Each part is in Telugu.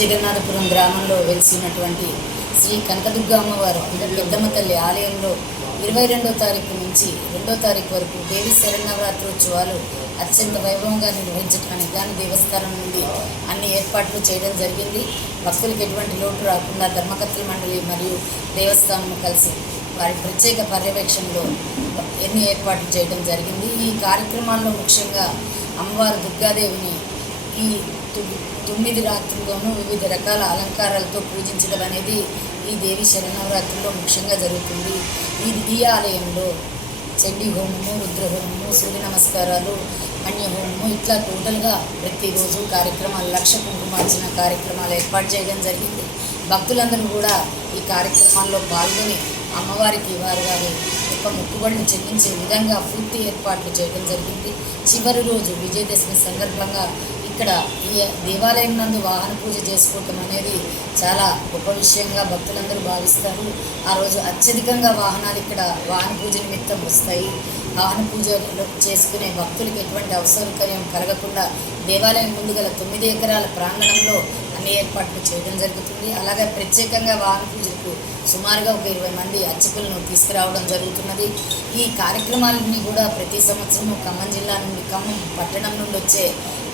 జగన్నాథపురం గ్రామంలో వెలిసినటువంటి శ్రీ కనకదుర్గ అమ్మవారు అంటే పెద్దమ్మ తల్లి ఆలయంలో ఇరవై రెండో తారీఖు నుంచి రెండో తారీఖు వరకు దేవి శరణవరాత్రోత్సవాలు అత్యంత వైభవంగా నిర్వహించడానికి గాను దేవస్థానం నుండి అన్ని ఏర్పాట్లు చేయడం జరిగింది. భక్తులకు ఎటువంటి లోటు రాకుండా ధర్మకర్తల మండలి మరియు దేవస్థానం కలిసి వారి ప్రత్యేక పర్యవేక్షణలో ఎన్ని ఏర్పాట్లు చేయడం జరిగింది. ఈ కార్యక్రమాల్లో ముఖ్యంగా అమ్మవారు దుర్గాదేవిని ఈ తొమ్మిది రాత్రుల్లోనూ వివిధ రకాల అలంకారాలతో పూజించడం అనేది ఈ దేవి శరణవరాత్రిలో ముఖ్యంగా జరుగుతుంది. ఈ ఈ ఆలయంలో చండీ హోమము రుద్రహోమము సూర్య నమస్కారాలు అన్యహోమము ఇట్లా టోటల్గా ప్రతిరోజు కార్యక్రమాలు లక్ష కుంకుమార్చన కార్యక్రమాలు ఏర్పాటు చేయడం జరిగింది. భక్తులందరూ కూడా ఈ కార్యక్రమాల్లో పాల్గొని అమ్మవారికి వారు వారి యొక్క మొక్కుబడులు చెల్లించే విధంగా పూర్తి ఏర్పాట్లు చేయడం జరిగింది. చివరి రోజు విజయదశమి సందర్భంగా ఇక్కడ ఈ దేవాలయం నందు వాహన పూజ చేసుకోవటం అనేది చాలా గొప్ప విషయంగా భక్తులందరూ భావిస్తారు. ఆ రోజు అత్యధికంగా వాహనాలు ఇక్కడ వాహన పూజ నిమిత్తం వస్తాయి. వాహన పూజ చేసుకునే భక్తులకు ఎటువంటి అసౌకర్యం కలగకుండా దేవాలయం ముందు గల తొమ్మిది ఎకరాల ప్రాంగణంలో అన్ని ఏర్పాట్లు చేయడం జరుగుతుంది. అలాగే ప్రత్యేకంగా వాహన పూజకు సుమారుగా ఒక ఇరవై మంది అర్చకులను తీసుకురావడం జరుగుతున్నది. ఈ కార్యక్రమాలన్నీ కూడా ప్రతి సంవత్సరం ఖమ్మం జిల్లా నుండి ఖమ్మం పట్టణం నుండి వచ్చే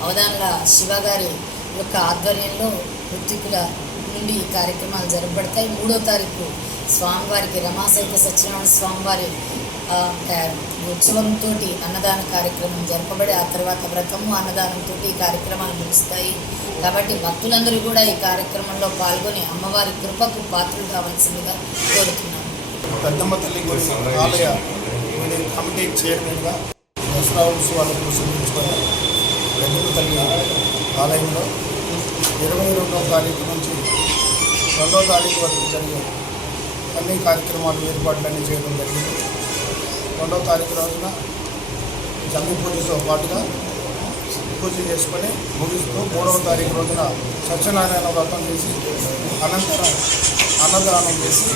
అవధానుల శివ గారి యొక్క ఆధ్వర్యంలో వృత్తికుల నుండి ఈ కార్యక్రమాలు జరపబడతాయి. మూడో తారీఖు స్వామివారికి రమాసహిత సత్యనారాయణ స్వామివారి ఉత్సవంతో అన్నదాన కార్యక్రమం జరపబడి ఆ తర్వాత వ్రతము అన్నదానంతో ఈ కార్యక్రమాలు ముగుస్తాయి. కాబట్టి భక్తులందరూ కూడా ఈ కార్యక్రమంలో పాల్గొని అమ్మవారి కృపకు పాత్రలు కావాల్సిందిగా కోరుతున్నాను. పెద్దమ్మ తల్లి ఆలయ కమిటీ చైర్మన్గా దసరా ఉత్సవాలు పురస్కరించుకొని తల్లి ఆలయంలో ఇరవై రెండవ తారీఖు నుంచి రెండవ తారీఖు వరకు జరిగే అన్ని కార్యక్రమాలు ఏర్పాట్లన్నీ చేయడం జరిగింది. రెండవ తారీఖు రోజున జమ్మి పూజతో పాటుగా పూజ చేసుకొని ముగిస్తూ మూడవ తారీఖు రోజున సత్యనారాయణ వ్రతం చేసి అనంతరం అన్నదానం చేసి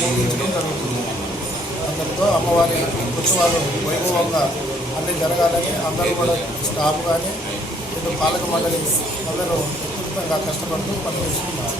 ముగించడం జరుగుతుంది. అందరితో అమ్మవారి ఉత్సవాలు వైభవంగా అన్నీ జరగాలని అందరూ కూడా స్టాఫ్ కానీ ఇటు పాలక మండలి అందరూ విస్తృతంగా కష్టపడుతూ పనిచేస్తున్నారు.